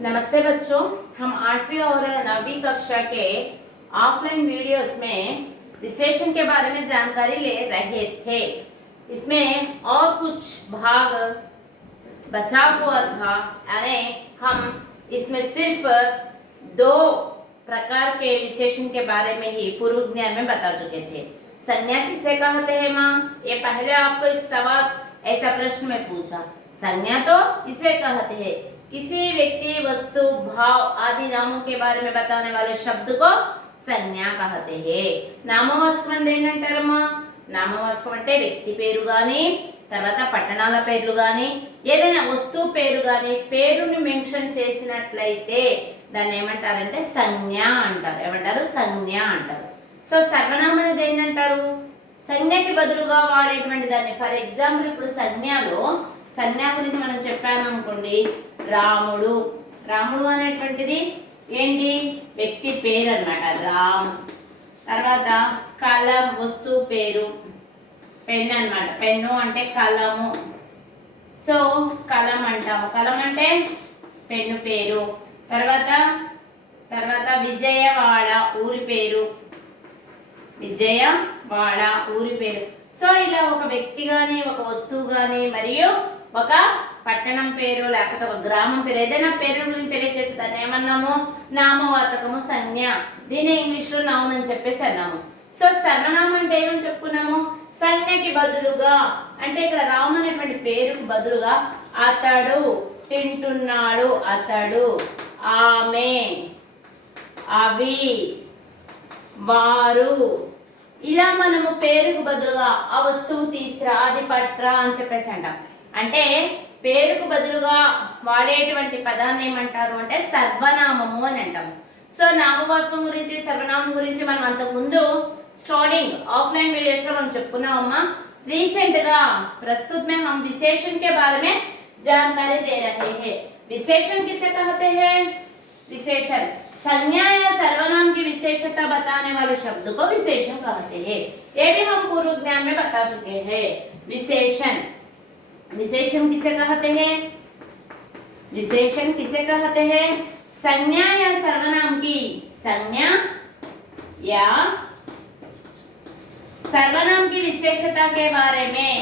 नमस्ते बच्चों, हम 8वीं और 9वीं कक्षा के ऑफलाइन वीडियोस में विशेषण के बारे में जानकारी ले रहे थे। इसमें और कुछ भाग बचा हुआ था, यानी हम इसमें सिर्फ 2 प्रकार के विशेषण के बारे में ही पूर्व ज्ञान में बता चुके थे। संज्ञा किसे कहते हैं माँ? ये पहले आपको इस सवाल ऐसा प्रश्न में पूछा। संज्ञा तो इसे कहते हैं किसी व्यक्ति, वस्तु, भाव आदि नामों के बारे में बताने वाले शब्द को संज्ञा कहते हैं। నామవాచకం అంటే ఏంటంటారమ్మా? నామవాచకం అంటే వ్యక్తి పేరు గాని, తర్వాత పట్టణాల పేర్లు గాని, ఏదైనా వస్తువు పేరు గాని పేరుని మెన్షన్ చేసినట్లయితే దాన్ని ఏమంటారంటే సంజ్ఞ అంటారు. ఏమంటారు? సంజ్ఞ అంటారు. సో సర్వనామం అనేది ఏంటంటారు? సంజ్ఞకి బదులుగా వాడేటువంటి దాన్ని. ఫర్ ఎగ్జాంపుల్ ఇప్పుడు సంజ్ఞ గురించి మనం చెప్పాము అనుకోండి, రాముడు. రాముడు అనేటువంటిది ఏంటి? వ్యక్తి పేరు అన్నమాట, రామ్. తర్వాత కలం వస్తువు పేరు, పెన్ అన్నమాట. పెన్ను అంటే కలము. సో కలం అంటాము. కలం అంటే పెన్ను పేరు. తర్వాత విజయవాడ ఊరి పేరు. విజయవాడ ఊరి పేరు. సో ఇలా ఒక వ్యక్తి గాని, ఒక వస్తువు గాని, మరియు ఒక పట్టణం పేరు లేకపోతే ఒక గ్రామం పేరు, ఏదైనా పేరు గురించి తెలియజేస్తే దాన్ని ఏమన్నాము? నామవాచకము, సంజ్ఞ. దీని ఇంగ్లీష్ లో నౌన్ అని చెప్పేసి అన్నాము. సో సర్వనామం అంటే ఏమని చెప్పుకున్నాము? సంజ్ఞకి బదులుగా, అంటే ఇక్కడ రాము అనేటువంటి పేరుకు బదులుగా అతడు తింటున్నాడు, అతడు, ఆమె, అవి, వారు, ఇలా మనము పేరుకు బదులుగా ఆ వస్తువు తీసురా, అది పట్రా అని చెప్పేసి అంటాం. అంటే పేరుకు బదులుగా వాడేటువంటి పదాన్ని ఏమంటారు అంటే సర్వనామము అని అంటాము. సో నామవాచకం గురించి, సర్వనామం గురించి మనం అంతకుముందు स्टार्टिंग ऑफलाइन वीडियोस में हम చెప్పుకున్నామమ్మా. रीसेंट గా प्रस्तुत में हम विशेषण के बारे में जानकारी दे रहे हैं. विशेषण किसे कहते हैं? विशेषण संज्ञा या सर्वनाम की विशेषता बताने वाले शब्द को विशेषण कहते हैं. ये भी हम पूर्व ज्ञान में बता चुके हैं. विशेषण किसे कहते हैं? विशेषण किसे कहते हैं? संज्ञा या सर्वनाम की, संज्ञा या सर्वनाम की विशेषता के बारे में,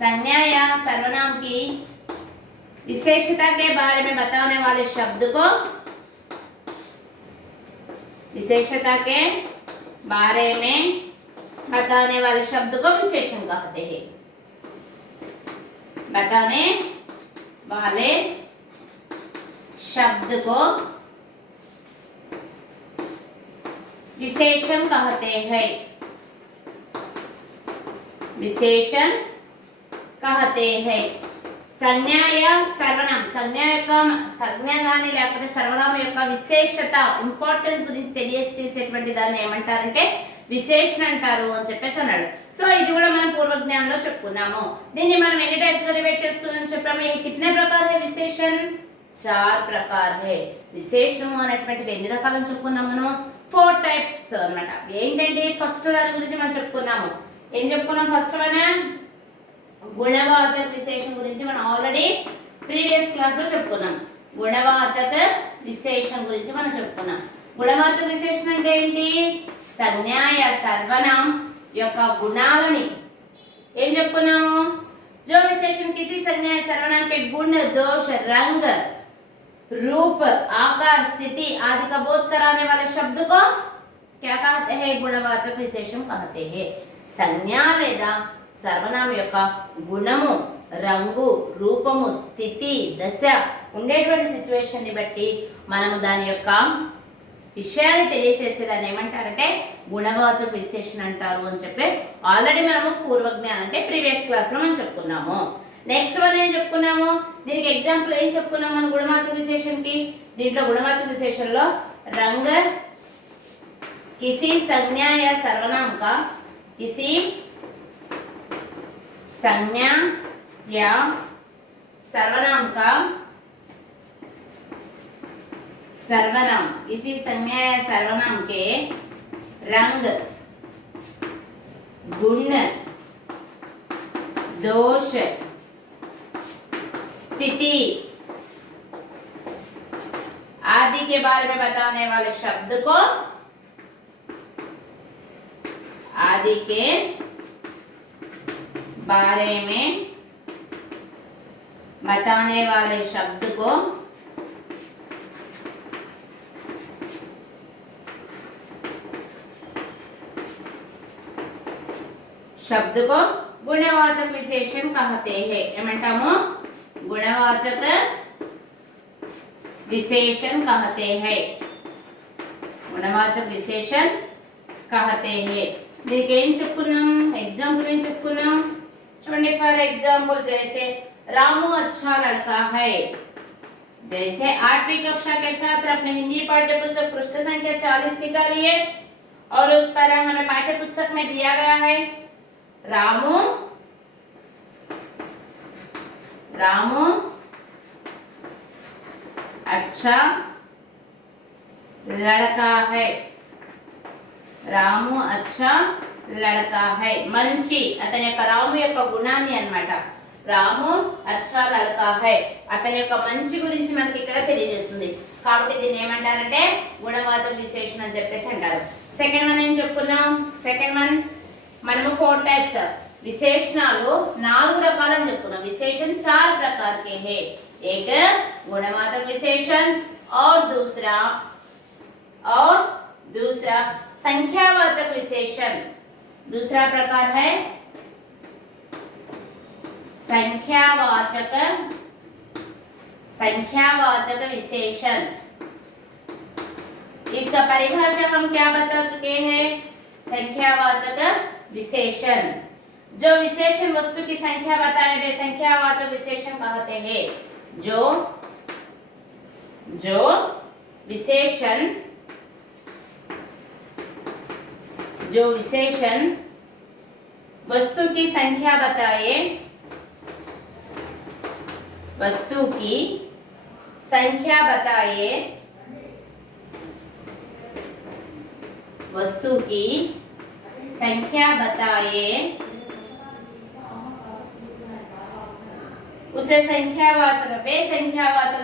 संज्ञा या सर्वनाम की विशेषता के बारे में बताने वाले शब्द को, विशेषता के बारे में बताने वाले शब्द को विशेषण कहते हैं. बताने वाले शब्द को विशेषण कहते हैं. विशेषण कहते हैं. संज्ञा या सर्वनाम, संज्ञा గాని లేకపోతే సర్వనామం యొక్క విశేషత, ఇంపార్టెన్స్ గురించి తెలియజేసేటువంటి దాన్ని ఏమంటారంటే విశేషణ అంటారు అని చెప్పేసి అన్నాడు. సో ఇది కూడా మనం పూర్వ జ్ఞానంలో చెప్పుకున్నాము. దీన్ని మనం ఎన్ని టైప్స్ గా డివైడ్ చేసుకున్నామని చెప్పాము. ये कितने प्रकार है विशेषण? 4 प्रकार है. విశేషణం అనేటువంటివి ఎన్ని రకాలని చెప్పుకున్నాం మనం? 4 టైప్స్ అన్నమాట. ఏంటంటే ఫస్ట్ దాని గురించి మనం చెప్పుకున్నాము. ఏం చెప్పుకున్నాం? ఫస్ట్ వన్ గుణవాచక విశేషం గురించి మనం ఆల్రెడీ ప్రీవియస్ క్లాస్ లో చెప్పుకున్నాం. గుణవాచక విశేషం గురించి మనం చెప్పుకున్నాం. గుణవాచక విశేషం అంటే ఏంటి? సంజ్ఞా या सर्वनाम యొక్క గుణాలని ఏం చెప్పుకున్నాము? जो विशेषण किसी संज्ञा या सर्वनाम के गुण, दोष, रंग, रूप, आकार, स्थिति आदि का बोध कराने वाले शब्द को क्या कहते हैं? गुणवाचक विशेषण कहते हैं. సంజ్ఞా లేదా సర్వనామం యొక్క గుణము, రంగు, రూపము, స్థితి, దశ ఉండేటువంటి సిచ్యువేషన్ ని బట్టి మనము దాని యొక్క విషయాన్ని తెలియచేసేదాన్ని ఏమంటారంటే గుణవాచక విశేషణ అంటారు అని చెప్పి ఆల్రెడీ మనము పూర్వజ్ఞానం అంటే ప్రీవియస్ క్లాస్ లో మనం చెప్పుకున్నాము. నెక్స్ట్ వన్ ఏం చెప్పుకున్నాము? దీనికి ఎగ్జాంపుల్ ఏం చెప్పుకున్నాము మనం గుణవాచక విశేషణకి? దీంట్లో గుణవాచక విశేషణలో रंग किसी संज्ञा या सर्वनाम का, किसी संज्ञा या सर्वनाम का, सर्वनाम किसी संज्ञा या सर्वनाम के रंग, गुण, दोष, स्थिति आदि के बारे में बताने वाले शब्द को, आदि के बारे में बताने वाले शब्द को गुणवाचक विशेषण कहते हैं। ఏమంటాము? गुणवाचक विशेषण कहते हैं। गुणवाचक विशेषण कहते हैं। దీనికి ఏం చెప్పుకున్నాం? ఎగ్జాంపుల్ ఏం చెప్పుకున్నాం? చూడండి, ఫర్ एग्जांपल जैसे रामू अच्छा लड़का है। जैसे 8वीं कक्षा के छात्र अपने हिंदी पाठ्य पुस्तक पृष्ठ संख्या 40 निकालिए और उस पर हमें पाठ्य पुस्तक में दिया गया है रामू अच्छा लड़का है। రాము अच्छा लड़का है। మంచి అతని యొక్క రాము యొక్క గుణాన్ని అన్నమాట। రాము अच्छा लड़का है అతని యొక్క మంచి గురించి మనకి ఇక్కడ తెలియజేస్తుంది। కాబట్టి దీన్ని ఏమంటారంటే గుణవాచక విశేషణ అని చెప్పేసి అంటారు। సెకండ్ వన్ ఏం చెప్పుకున్నాం? సెకండ్ వన్ మనము 4 टाइप्स विशेषणाలు 4 రకాలని చెప్పుకున్నాం। विशेषण 4 प्रकार के हैं। एक गुणवाचक विशेषण और दूसरा संख्यावाचक विशेषण। दूसरा प्रकार है संख्यावाचक विशेषण। इसका परिभाषा हम क्या बता चुके हैं? संख्यावाचक विशेषण जो विशेषण वस्तु की संख्या बताने पे संख्यावाचक विशेषण कहते हैं। जो विशेषण वस्तु की संख्या बताए, उसे संख्यावाचक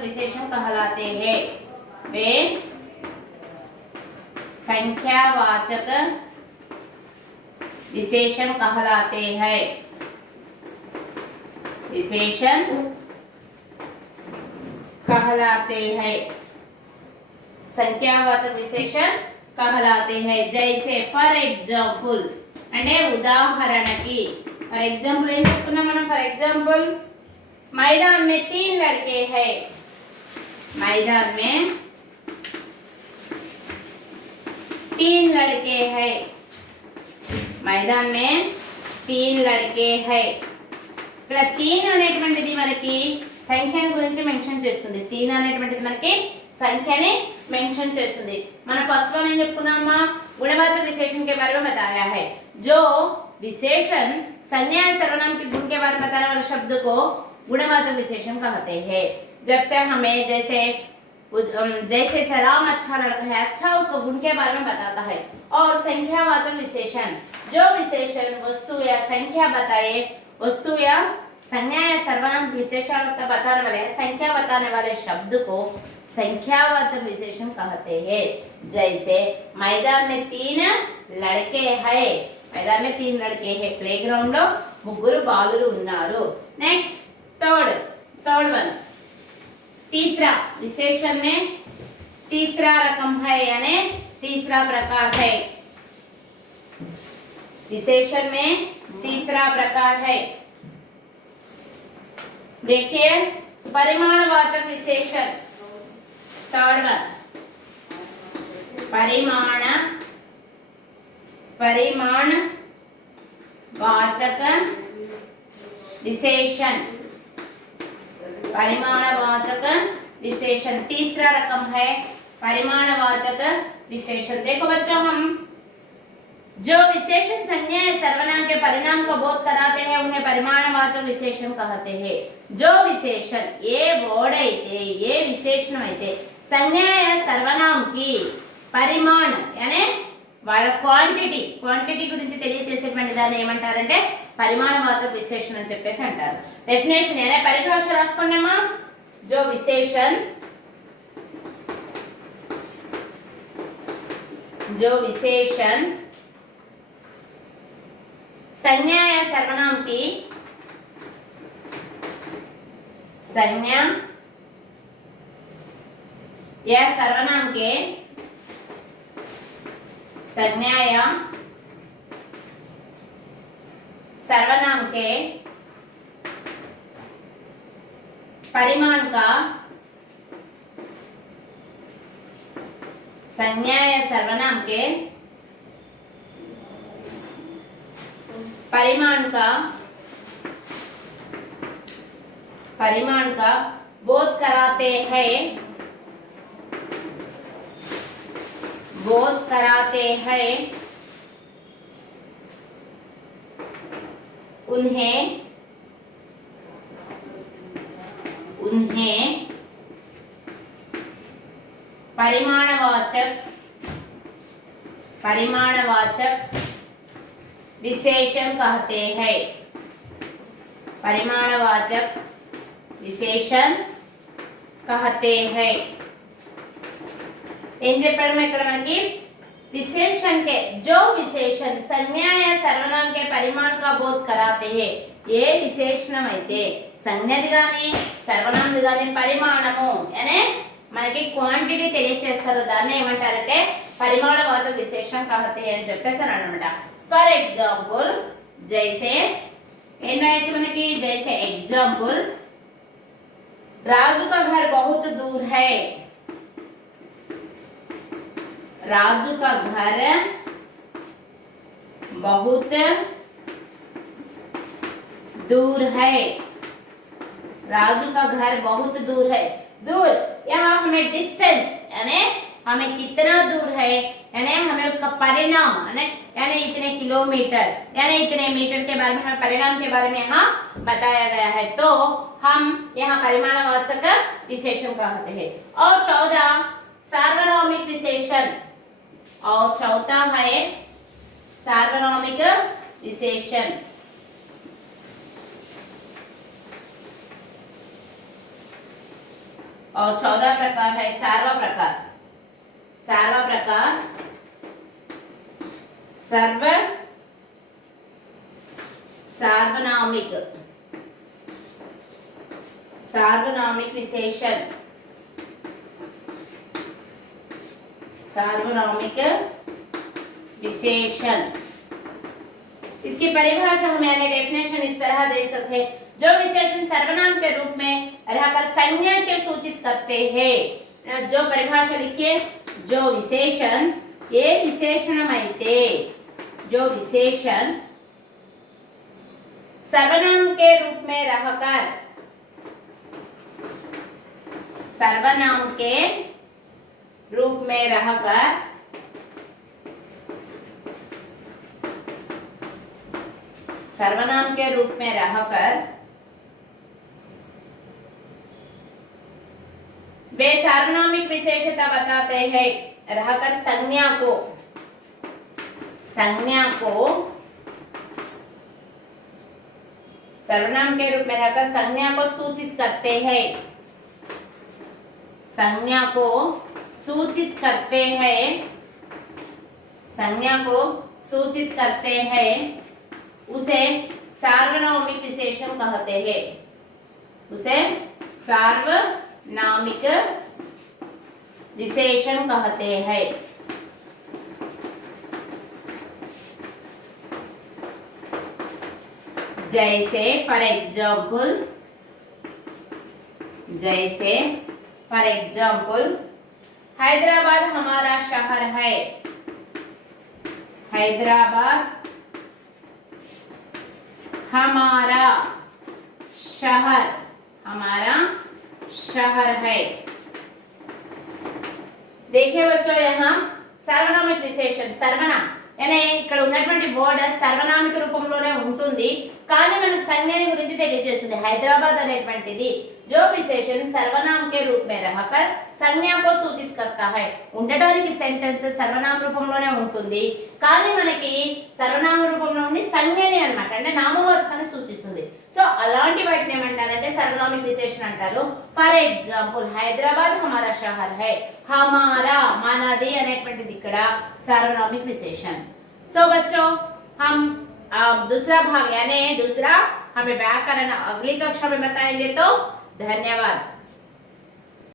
विशेषण कहलाते हैं। वे संख्यावाचक विशेषण कहलाते हैं। संख्यावाचक विशेषण कहलाते हैं। जैसे फॉर एग्जांपल అంటే ఉదాహరణకి फॉर एग्जांपल ఏం చెప్పుకున్నాం మనం? फॉर एग्जांपल मैदान में 3 लड़के हैं। मैदान में 3 लड़के हैं। मैदान में 3 लड़के हैं। ఇక్కడ 3 అనేటువంటిది మనకి సంఖ్యను గురించి మెన్షన్ చేస్తుంది। 3 అనేటువంటిది మనకి సంఖ్యని मेंशन చేస్తుంది। మనం ఫస్ట్ వన్ ఏం చెప్పుకున్నామా? गुणवाचक विशेषण के बारे में बताया है। जो विशेषण संज्ञा या सर्वनाम के गुण के बारे में बताने वाले शब्द को गुणवाचक विशेषण कहते हैं। जब से हमें जैसे राम अच्छा लड़का है, अच्छा उसको गुण के बारे में बताता है। और संख्यावाचक विशेषण जो विशेषण वस्तु या संख्या बताए, वस्तु या संज्ञा या सर्वनाम विशेषण बताने वाले संख्या बताने वाले शब्द को संख्यावाचक विशेषण कहते हैं। जैसे मैदान में 3 लड़के हैं। मैदान में 3 लड़के हैं। प्लेग्राउंड లో ముగ్గురు బాలురు ఉన్నారు। नेक्स्ट थर्ड वन तीसरा विशेषण में तीसरा रकम है यानी तीसरा प्रकार है। विशेषण में तीसरा प्रकार है। देखिए परिमाणवाचक विशेषण थर्ड वन परिमाणवाचक विशेषण। परिमाणवाचक विशेषण तीसरा रकम है परिमाणवाचक विशेषण। देखो बच्चों, हम जो विशेषण संज्ञा या सर्वनाम के परिणाम को बोध कराते हैं उन्हें परिमाणवाचक विशेषण कहते हैं। जो विशेषण ये वर्ड అయితే ये विशेषण అయితే संज्ञा या सर्वनाम की परिमाण यानी వాళ్ళ క్వాంటిటీ గురించి తెలియజేసేటువంటి దాన్ని ఏమంటారంటే పరిమాణవాచక విశేషణ అని చెప్పేసి అంటారు। డెఫినేషన్ यानी పరిభాష రాసుకోండి అమ్మా। जो विशेषण जो विशेषण संज्ञा या सर्वनाम की संज्ञा या सर्वनाम के संज्ञा या सर्वनाम के परिमाण का संज्ञा या सर्वनाम के परिमाण का बोध कराते हैं उन्हें परिमाणवाचक विशेषण कहते हैं। परिमाणवाचक विशेषण कहते हैं। ఏం చెప్పాడు ఇక్కడ మనకి विशेषण के जो विशेषण संज्ञा या सर्वनाम के परिमाण का बोध कराते हैं ఏ విశేషణం అయితే సంజ్ఞది గాని సర్వనామది గాని పరిమాణము అంటే మనకి క్వాంటిటీ తెలియచేస్తారు దాన్ని ఏమంటారంటే పరిమాణవాచక విశేషణ कहते हैं అని చెప్పేసారు అన్నమాట। ఫర్ ఎగ్జాంపుల్ జైసే ఏం రాయొచ్చు మనకి जैसे एग्जांपल राजू का घर बहुत दूर है। राजू का घर बहुत दूर है। राजू का घर बहुत दूर है। दूर यहाँ हमें डिस्टेंस यानी हमें कितना दूर है यानी हमें उसका परिणाम यानी इतने किलोमीटर यानी इतने मीटर के बारे में हमें परिणाम के बारे में यहाँ बताया गया है तो हम यहाँ परिमाणवाचक विशेषण कहते हैं। और 14 सार्वनामिक विशेषण और चौथा है सार्वनामिक विशेषण। और 14 प्रकार है। चारवा प्रकार सार्वनामिक विशेषण। सार्वनामिक विशेषण इसकी परिभाषा हम यानी डेफिनेशन इस तरह दे सकते हैं। जो विशेषण सर्वनाम के रूप में रहकर संज्ञा के सूचित करते हैं। जो परिभाषा लिखिए जो विशेषण ये विशेषणమైతే जो विशेषण सर्वनाम के रूप में रहकर सर्वनाम के रूप में रहकर सर्वनाम के रूप में रहकर वे सार्वनामिक विशेषता बताते हैं। रहकर संज्ञा को सर्वनाम के रूप में रहकर संज्ञा को सूचित करते हैं। संज्ञा को सूचित करते हैं उसे सार्वनामिक विशेषण कहते हैं। उसे सार्वनामिक विशेषण कहते हैं। जैसे फॉर एग्जाम्पल हैदराबाद हमारा शहर है। हैदराबाद हमारा शहर है। देखिए बच्चों यहाँ सर्वनामिक विशेषण सर्वनाम यानी ఇక్కడ ఉన్నటువంటి వర్డ్ సర్వనామిక రూపంలోనే ఉంటుంది కానీ మనకు సంజ్ఞని గురించి తెలియజేస్తుంది। హైదరాబాద్ అనేటువంటిది जो विशेषण सर्वनाम के रूप में रहकर संज्ञा को सूचित करता है। ఉండడానికి సెంటెన్స్ సర్వనామ రూపంలోనే ఉంటుంది కానీ మనకి సర్వనామ రూపంలో ఉండి సంజ్ఞని అన్నమాట అంటే నామవాచకాన్ని సూచిస్తుంది। సో అలాంటి వాటిని ఏమంటారంటే సర్వనామిక విశేషణ అంటారు। ఫర్ ఎగ్జాంపుల్ హైదరాబాద్ हमारा शहर है। हमारा మనది అనేటువంటిది ఇక్కడ सार्वनामिक विशेषण। सो बच्चों, हम दूसरा भाग यानी दूसरा हमें व्याकरण अगली कक्षा में बताएंगे। तो धन्यवाद।